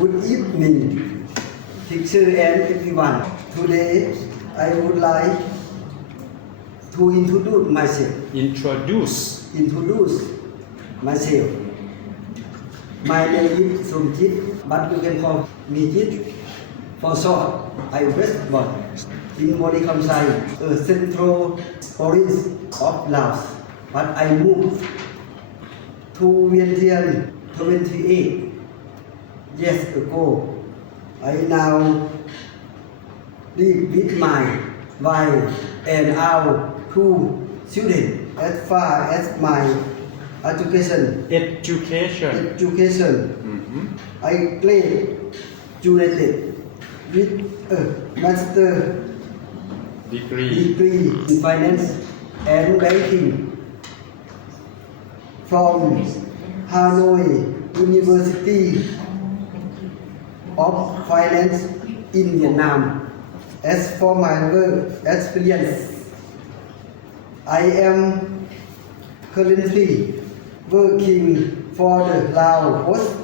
Good evening, teacher and everyone. Today, I would like to introduce myself. My name is Somjit, but you can call me Jit. For short, I was born in Morikamsai, a central province of Laos, but I moved to Vientiane 28 years ago. I now live with my wife and our two children. As far as my education, I graduated with a master degree in finance and banking from Hanoi University of Finance in Vietnam. As for my work experience, I am currently working for the Lao Post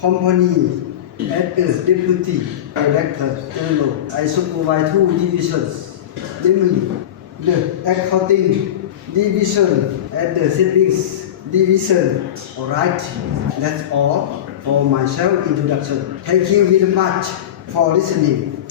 Company as a Deputy Director General. I supervise two divisions, namely the Accounting Division and the Savings Division. Alright, that's all for my self introduction. Thank you very much for listening.